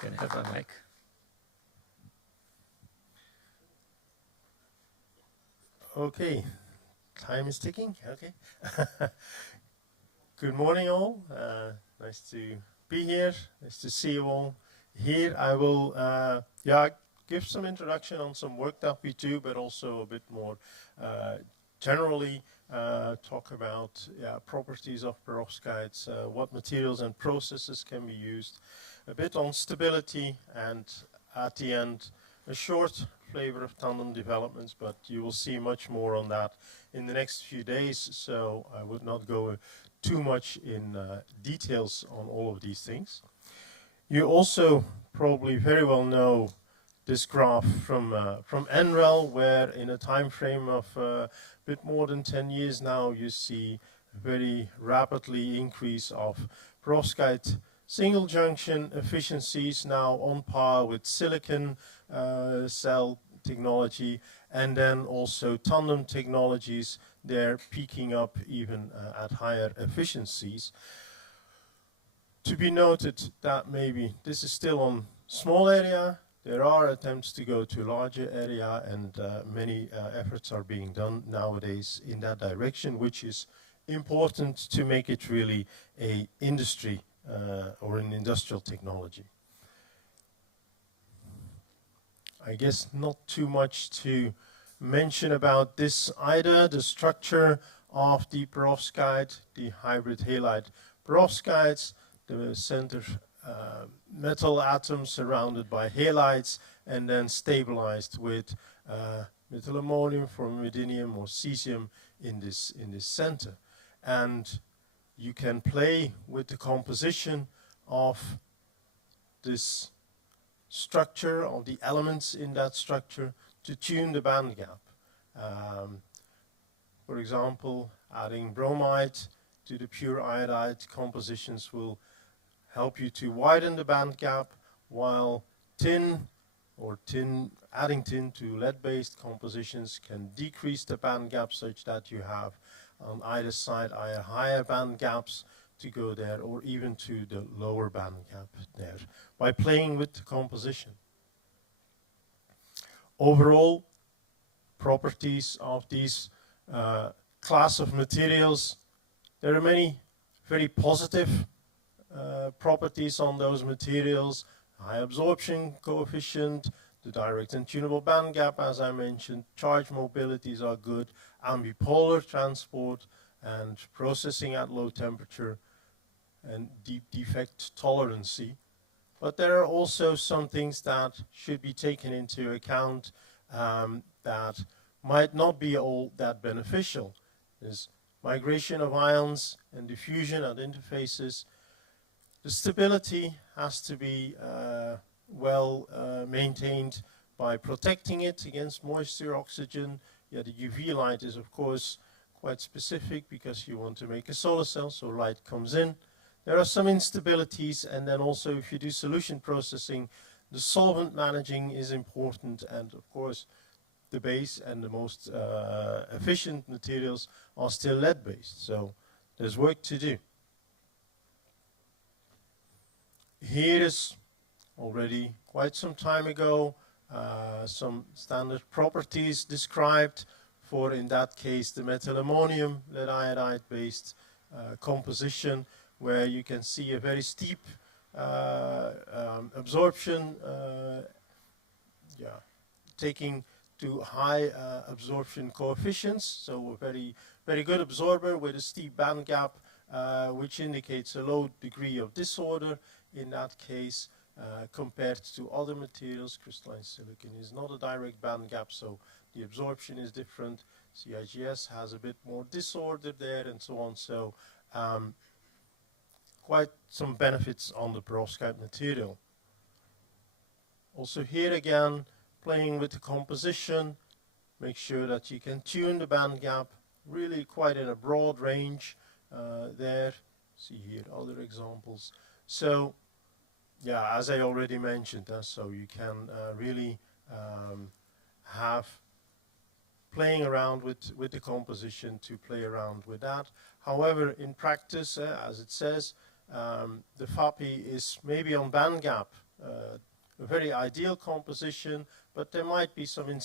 can have my mic. Okay, time is ticking. Okay. Good morning, all. Nice to be here. Nice to see you all here. I will, give some introduction on some work that we do, but also a bit more generally talk about properties of perovskites, what materials and processes can be used, a bit on stability, and at the end, a short flavor of tandem developments, but you will see much more on that in the next few days, so I would not go too much in details on all of these things. You also probably very well know this graph from NREL, where in a time frame of a bit more than 10 years now, you see a very rapidly increase of perovskite single junction efficiencies now on par with silicon cell technology, and then also tandem technologies, they're peaking up even at higher efficiencies. To be noted that maybe this is still on small area. There are attempts to go to larger area, and many efforts are being done nowadays in that direction, which is important to make it really a industry or an industrial technology. I guess not too much to mention about this either. The structure of the perovskite, the hybrid halide perovskites, the center metal atoms surrounded by halides, and then stabilized with methyl ammonium, formamidinium, or cesium in this center. And you can play with the composition of this structure, of the elements in that structure, to tune the band gap. For example, adding bromide to the pure iodide compositions will help you to widen the band gap, while adding tin to lead-based compositions can decrease the band gap such that you have on either side either higher band gaps to go there, or even to the lower band gap there, by playing with the composition. Overall, properties of these class of materials, there are many very positive properties on those materials. High absorption coefficient, the direct and tunable band gap, as I mentioned, charge mobilities are good, ambipolar transport, and processing at low temperature, and deep defect tolerancy. But there are also some things that should be taken into account that might not be all that beneficial. There's migration of ions and diffusion at interfaces. The stability has to be maintained by protecting it against moisture, oxygen. Yeah, the UV light is of course quite specific because you want to make a solar cell, so light comes in. There are some instabilities, and then also if you do solution processing, the solvent managing is important, and of course the base and the most efficient materials are still lead-based, so there's work to do. Here is already quite some time ago some standard properties described for, in that case, the methyl ammonium lead iodide based composition, where you can see a very steep absorption, taking to high absorption coefficients, so a very, very good absorber with a steep band gap, which indicates a low degree of disorder in that case, compared to other materials. Crystalline silicon is not a direct band gap, so the absorption is different. CIGS has a bit more disorder there, and so on. So quite some benefits on the perovskite material. Also here again, playing with the composition, make sure that you can tune the band gap really quite in a broad range there. See here other examples. So yeah, as I already mentioned, so you can really have playing around with the composition to play around with that. However, in practice, as it says, the FAPI is maybe on band gap a very ideal composition, but there might be some instances